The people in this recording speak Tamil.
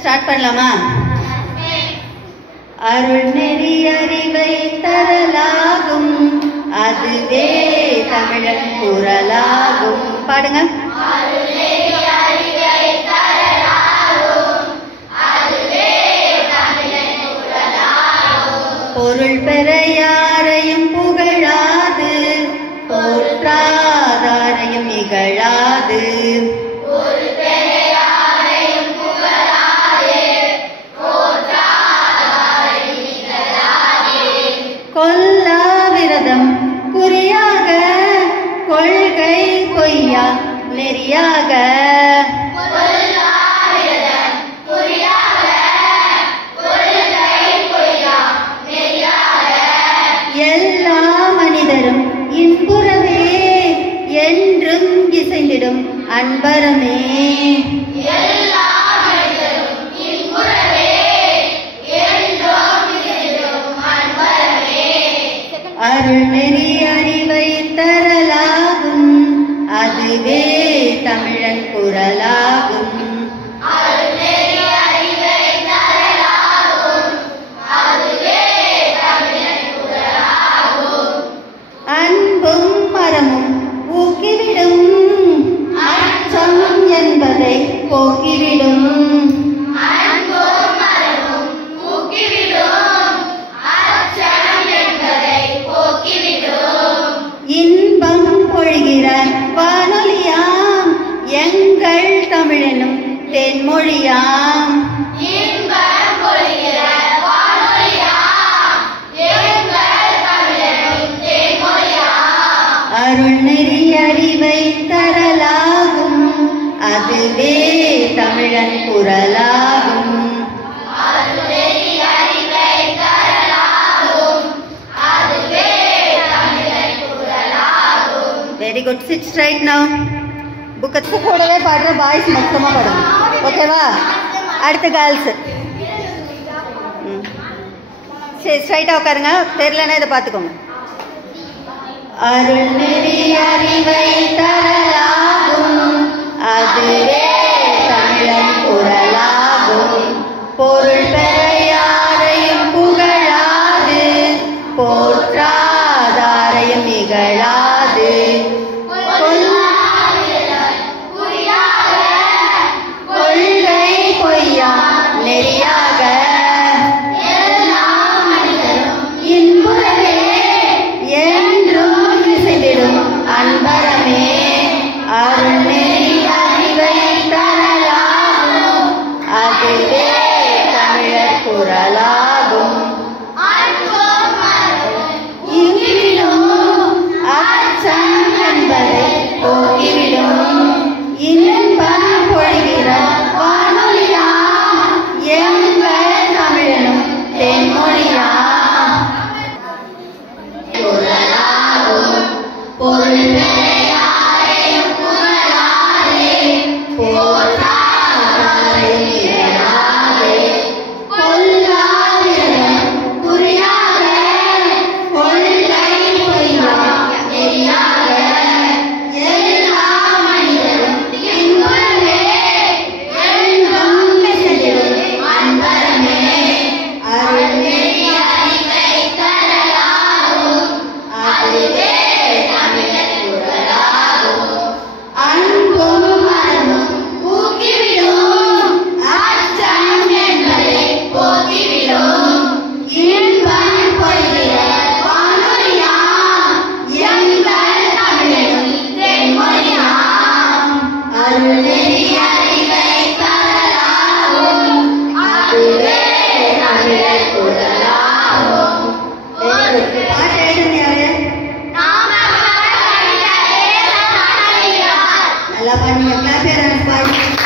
ஸ்டார்ட் பண்ணலாமா? அருள் நெறி அறிவை தரலாகும், அதுவே தமிழன் குரலாகும். பாடுங்க. பொருள் பெற யாரையும் புகழாது, போற்றாதாரையும் இகழாது. கொல்லா விரதம் குறியாக, கொள்கை பொய்யா நெறியாக. எல்லா மனிதரும் இன்புறவே, என்றும் இசைந்திடும் அன்பரமே. அருள் நெறி அறிவை தரலாகும், அதுவே தமிழன் குரலாகும். அன்பும் மரமும் ஊக்கிவிடும், அச்சம் என்பதை போக்கிவிடும். இன்பம் பொழிகிற வானொலியாம், எங்கள் தமிழனும் தென்மொழியாம். அருள் நெறி அறிவை தரலாகும், அதுவே தமிழன் குரலாகும். Very good. Sit straight now. புக்கத்து கூடவே பாடுற பாய்ஸ் மொத்தமாக பாடுங்க, ஓகேவா? அடுத்த கேர்ள்ஸ் சரி ஸ்ட்ரைட்டாக உட்காருங்க. தெரியலன்னா இதை பார்த்துக்கோங்க. அருள் நெறி அறிவை தரலாகும், அதுவே தமிழன் குரலாகும். பொருள் பெற யாரையும் புகழாது, போற்றாதாரையும் இகழாது. கொள்கை பொய்யா நெறியாக, இன்புறவே என்றும் இசைந்திடும் அன்பரமே. அருள் நெறி அறிவை தரலாகும், அதுவே தமிழர் குரலாகும். நல்லா பண்ணீங்க. Clap your hands boys.